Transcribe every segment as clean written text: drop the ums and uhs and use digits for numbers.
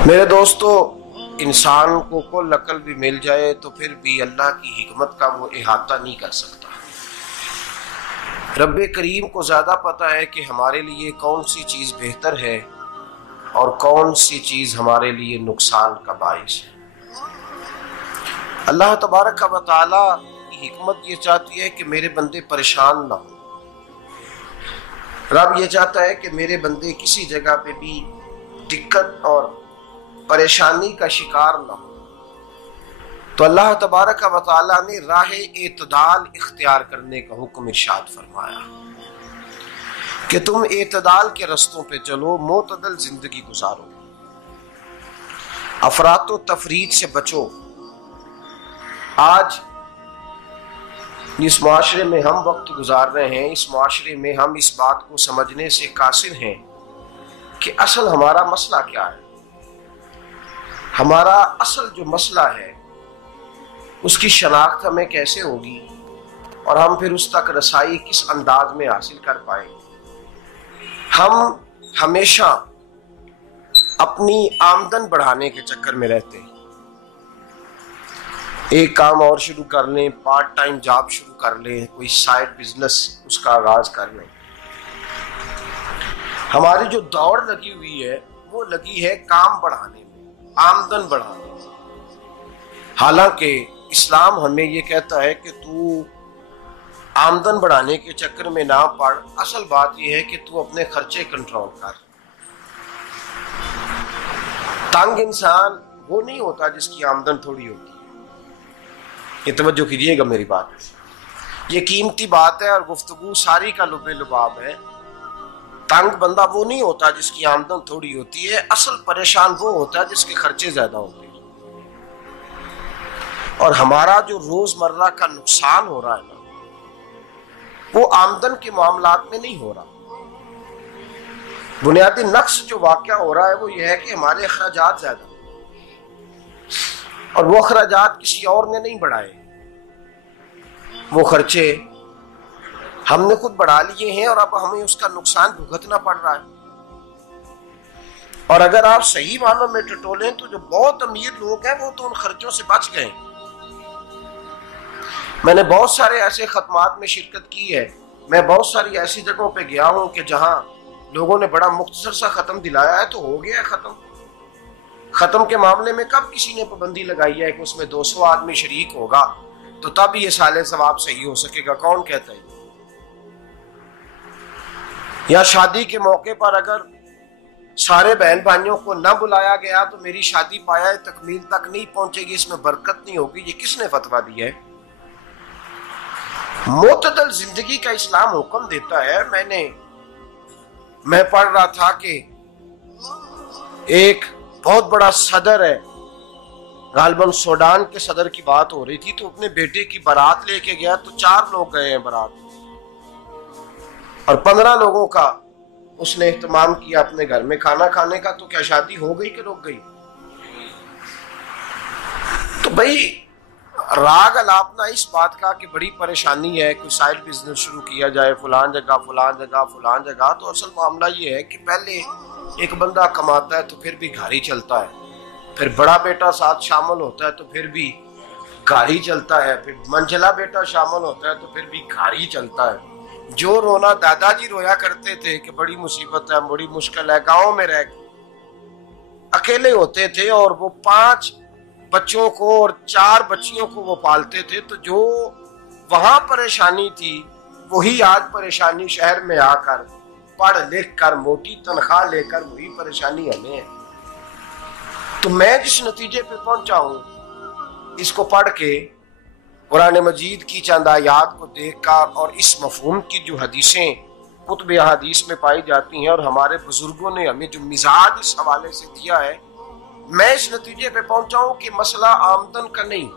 मेरे दोस्तों, इंसान को कुल अकल भी मिल जाए तो फिर भी अल्लाह की हिकमत का वो इहाता नहीं कर सकता। रब्बे करीम को ज़्यादा पता है कि हमारे लिए कौन सी चीज़ बेहतर है और कौन सी चीज़ हमारे लिए नुकसान का बाइस है। अल्लाह तबारक व तआला की हिकमत ये चाहती है कि मेरे बंदे परेशान ना हो। रब ये चाहता है कि मेरे बंदे किसी जगह पे भी दिक्कत और परेशानी का शिकार ना हो। तो अल्लाह तबारक व तआला ने राह एतदाल इख्तियार करने का हुक्म इरशाद फरमाया कि तुम एतदाल के रस्तों पे चलो, मोतदल जिंदगी गुजारो, अफरातो तफरीद से बचो। आज जिस माशरे में हम वक्त गुजार रहे हैं, इस माशरे में हम इस बात को समझने से कासिर हैं कि असल हमारा मसला क्या है। हमारा असल जो मसला है उसकी शनाख्त हमें कैसे होगी और हम फिर उस तक रसाई किस अंदाज में हासिल कर पाएंगे। हम हमेशा अपनी आमदन बढ़ाने के चक्कर में रहते हैं। एक काम और शुरू कर लें, पार्ट टाइम जॉब शुरू कर लें, कोई साइड बिजनेस उसका आगाज कर लें। हमारी जो दौड़ लगी हुई है वो लगी है काम बढ़ाने में, आमदन बढ़ाने में। हालांकि इस्लाम हमें ये कहता है कि तू आमदन बढ़ाने के चक्कर में ना पड़। असल बात यह है कि तू अपने खर्चे कंट्रोल कर। तंग इंसान वो नहीं होता जिसकी आमदन थोड़ी होती है। ये तवज्जो कीजिएगा मेरी बात, ये कीमती बात है और गुफ्तगू सारी का लुबे लुबाब है। तंग बंदा वो नहीं होता जिसकी आमदन थोड़ी होती है। असल परेशान वो होता है जिसके खर्चे ज्यादा होते हैं। और हमारा जो रोजमर्रा का नुकसान हो रहा है ना, वो आमदन के मामलात में नहीं हो रहा। बुनियादी नक्श जो वाकया हो रहा है वो ये है कि हमारे अखराजात ज्यादा, और वो अखराजात किसी और ने नहीं बढ़ाए। वो खर्चे हमने खुद बढ़ा लिए हैं और अब हमें उसका नुकसान भुगतना पड़ रहा है। और अगर आप सही मानों में टटोलें तो जो बहुत अमीर लोग हैं वो तो उन खर्चों से बच गए। मैंने बहुत सारे ऐसे खत्मात में शिरकत की है। मैं बहुत सारी ऐसी जगहों पे गया हूं कि जहां लोगों ने बड़ा मुख्तसर सा खत्म दिलाया है तो हो गया खत्म। खत्म के मामले में कब किसी ने पाबंदी लगाई है कि उसमें 200 आदमी शरीक होगा तो तब ये साले सवाब सही हो सकेगा? कौन कहता है? या शादी के मौके पर अगर सारे बहन भाइयों को न बुलाया गया तो मेरी शादी पाया तकमील तक नहीं पहुंचेगी, इसमें बरकत नहीं होगी। ये किसने फतवा दिया है? मोतदल जिंदगी का इस्लाम हुक्म देता है। मैं पढ़ रहा था कि एक बहुत बड़ा सदर है, गालबन सूडान के सदर की बात हो रही थी, तो अपने बेटे की बारात लेके गया तो 4 लोग गए हैं बारात और 15 लोगों का उसने एहतमाम किया अपने घर में खाना खाने का। तो क्या शादी हो गई कि रुक गई? तो भाई राग अलापना इस बात का कि बड़ी परेशानी है, कोई साइड बिजनेस शुरू किया जाए फलान जगह फलान जगह फलान जगह। तो असल मामला ये है कि पहले एक बंदा कमाता है तो फिर भी घर ही चलता है, फिर बड़ा बेटा साथ शामिल होता है तो फिर भी घर ही चलता है, फिर मंझला बेटा शामिल होता है तो फिर भी घर ही चलता है। जो रोना दादाजी रोया करते थे कि बड़ी मुसीबत है, बड़ी मुश्किल है, गाँव में रह अकेले होते थे और वो 5 बच्चों को और 4 बच्चियों को वो पालते थे। तो जो वहां परेशानी थी वही आज परेशानी शहर में आकर पढ़ लिख कर मोटी तनख्वाह लेकर वही परेशानी हमें है। तो मैं जिस नतीजे पे पहुंचा हूं इसको पढ़ के, कुरान मजीद की चंद आयात को देखकर और इस मफहूम की जो हदीसें कुतुब हदीस में पाई जाती हैं और हमारे बुजुर्गों ने हमें जो मिजाज इस हवाले से दिया है, मैं इस नतीजे पे पहुंचा हूं कि मसला आमदन का नहीं,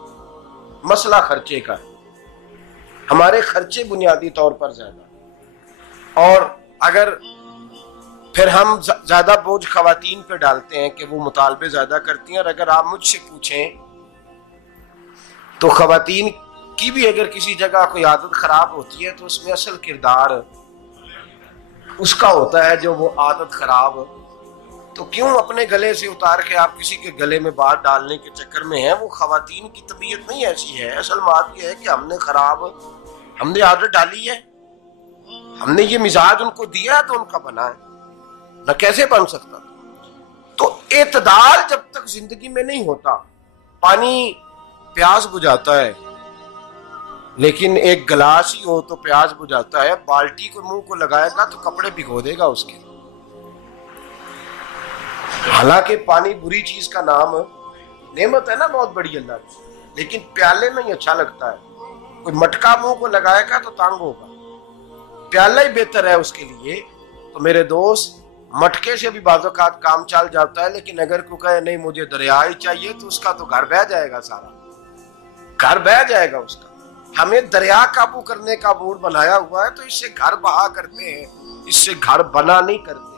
मसला खर्चे का है। हमारे खर्चे बुनियादी तौर पर ज्यादा, और अगर फिर हम ज्यादा बोझ खवातीन पे डालते हैं कि वो मुतालबे ज्यादा करती हैं। और अगर आप मुझसे पूछें तो खवातीन की भी अगर किसी जगह कोई आदत खराब होती है तो उसमें असल किरदार उसका होता है जो वो आदत खराब तो क्यों अपने गले से उतार के आप किसी के गले में बात डालने के चक्कर में हैं? वो खवातीन की तबीयत नहीं ऐसी है। असल बात यह है कि हमने आदत डाली है, हमने ये मिजाज उनको दिया तो उनका बना है, न कैसे बन सकता। तो एतदाल जब तक जिंदगी में नहीं होता, पानी प्यास बुझाता है, लेकिन एक गिलास ही हो तो प्यास बुझाता है। बाल्टी को मुंह को लगाएगा तो कपड़े भिगो देगा उसके। हालांकि पानी बुरी चीज का नाम नेमत है ना, बहुत बड़ी अल्लाह की, लेकिन प्याले में ही अच्छा लगता है। कोई मटका मुंह को लगाएगा तो तंग होगा, प्याला ही बेहतर है उसके लिए। तो मेरे दोस्त, मटके से भी बाज़-औक़ात काम चल जाता है, लेकिन अगर कोई कहे नहीं मुझे दरिया ही चाहिए तो उसका तो घर बह जाएगा, सारा घर बह जाएगा उसका। हमें दरिया काबू करने का मूड बनाया हुआ है तो इससे घर बहा करते हैं, इससे घर बना नहीं करते।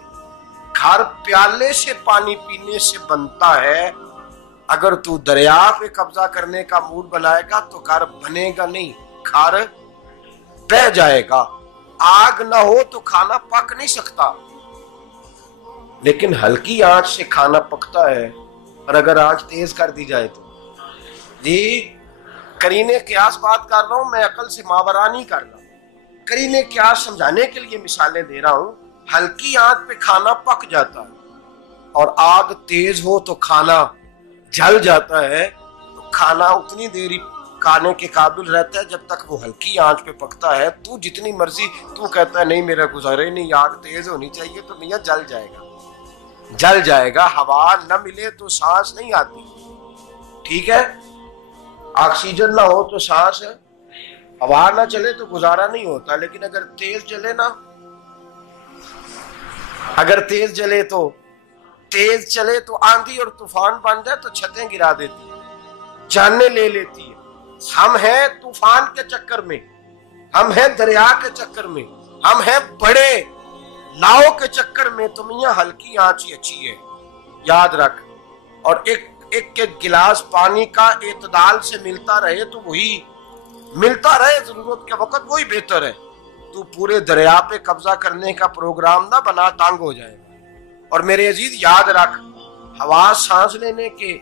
घर प्याले से पानी पीने से बनता है। अगर तू दरिया पे कब्जा करने का मूड बनाएगा तो घर बनेगा नहीं, घर बह जाएगा। आग ना हो तो खाना पक नहीं सकता, लेकिन हल्की आंच से खाना पकता है। और अगर आंच तेज कर दी जाए तो जी, करीने क्यास बात कर रहा हूं मैं, अकल से मावरा नहीं कर रहा। करीने क्यास समझाने के लिए मिसालें दे रहा हूं। हल्की आंच पे खाना पक जाता है और आग तेज हो तो खाना जल जाता है। तो खाना उतनी देर खाने के काबिल रहता है जब तक वो हल्की आंच पे पकता है। तू जितनी मर्जी तू कहता है नहीं मेरा गुजारे नहीं, आग तेज होनी चाहिए, तो मियां जल जाएगा, जल जाएगा। हवा न मिले तो सांस नहीं आती, ठीक है। ऑक्सीजन ना हो तो सांस, हवा ना चले तो गुजारा नहीं होता। लेकिन अगर तेज चले ना, अगर तेज चले तो आंधी और तूफान बन जाए तो छतें गिरा देती है, जाने ले लेती है। हम हैं तूफान के चक्कर में, हम हैं दरिया के चक्कर में, हम हैं बड़े नाव के चक्कर में। तो मियां हल्की आंच ही अच्छी है, याद रख। और एक गिलास पानी का एतदाल से मिलता रहे तो वही मिलता रहे, जरूरत के वक्त वही बेहतर है। तू पूरे दरिया पे कब्जा करने का प्रोग्राम ना बना, तंग हो जाएगा। और मेरे अजीज याद रख, हवा सांस लेने के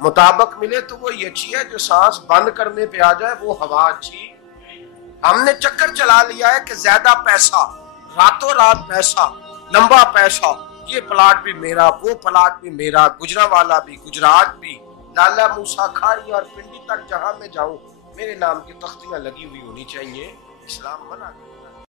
मुताबिक मिले तो वो अच्छी है, जो सांस बंद करने पे आ जाए वो हवा अच्छी। हमने चक्कर चला लिया है कि ज्यादा पैसा, रातों रात पैसा, लंबा पैसा, ये प्लाट भी मेरा, वो प्लाट भी मेरा, गुजरांवाला भी, गुजरात भी, लाला मूसा खारी और पिंडी तक जहां मैं जाऊं मेरे नाम की तख्तियां लगी हुई होनी चाहिए। इस्लाम मना